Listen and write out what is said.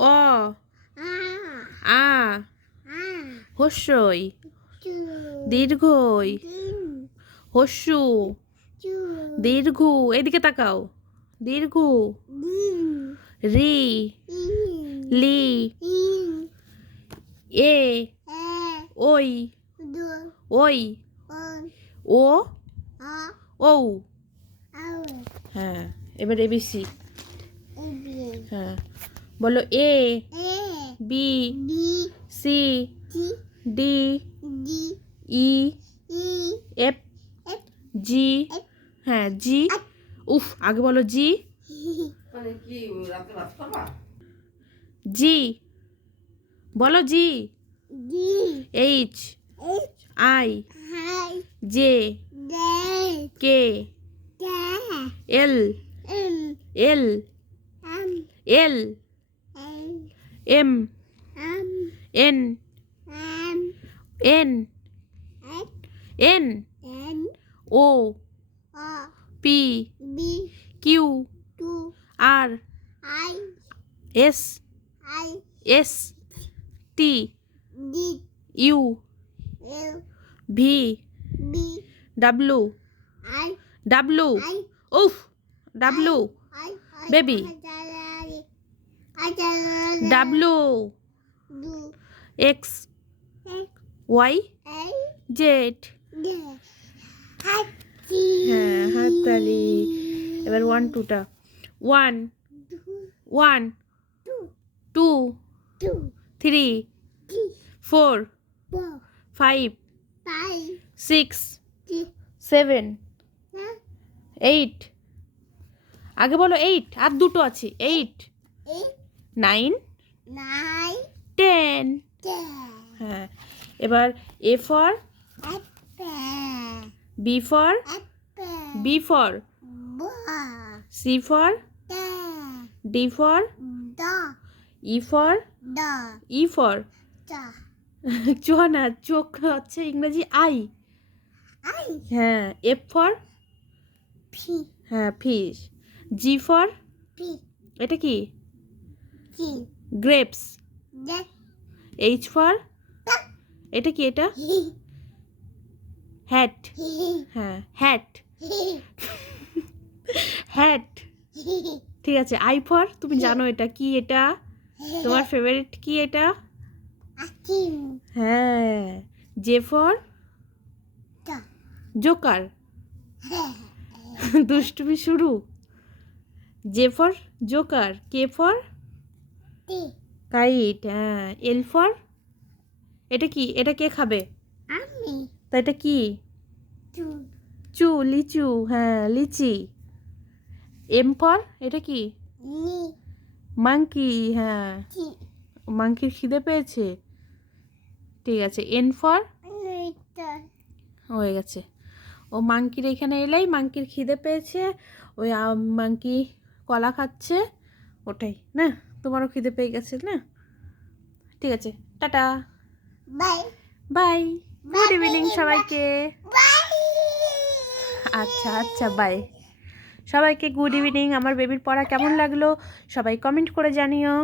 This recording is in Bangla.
অ আ হস্যই দীর্ঘই হস্যু দীর্ঘু, এদিকে তাকাও, দীর্ঘু রি লি এ ওই ওই ও ও। হ্যাঁ, এবার এবিসি। হ্যাঁ, বলো A B C D E F G. হ্যাঁ জি। উফ, আগে বলো জি। জি বলো, জি। H I J K L L L M N N N O P Q R S S T U V W W. উফ, W baby. W X Y Z. হ্যাঁ, হাততালি। এবার 1 2টা। 1 1 2 3 4 5 6 7 8। আগে বলো 8, আর দুটো আছে। 8 9 10। হ্যাঁ, এবার A for B for C for D for E for চ না, চোখ হচ্ছে ইংরেজি আই। হ্যাঁ, এফ ফর হ্যাঁ ফিশ। জি ফর এটা কি? গ্রেপস। এইচ ফর এটা কি? এটা হ্যাট। হ্যাঁ, হ্যাট হ্যাট। ঠিক আছে। আই ফর, তুমি জানো এটা কি? এটা তোমার ফেভারিট কি? এটা হ্যাঁ। J for joker. দুষ্টুমি শুরু। J for joker. K for kite. হ্যাঁ। এল ফর এটা কি? এটা কে খাবে? তা এটা কি? চু লিচু। হ্যাঁ, লিচি। এম ফর এটা কি? মাংকি। হ্যাঁ, মাংকির খিদে পেয়েছে। ঠিক আছে। এন ফর হয়ে গেছে। ও মাংকির এখানে এলেই মাংকির খিদে পেয়েছে, ওই মাংকি কলা খাচ্ছে, ওটাই না? তোমারও খিদে পেয়ে গেছে না? ঠিক আছে, tata, bye bye. Good evening সবাইকে। আচ্ছা আচ্ছা, বাই সবাইকে। Good evening. আমার বেবির পড়া কেমন লাগলো সবাই কমেন্ট করে জানিও।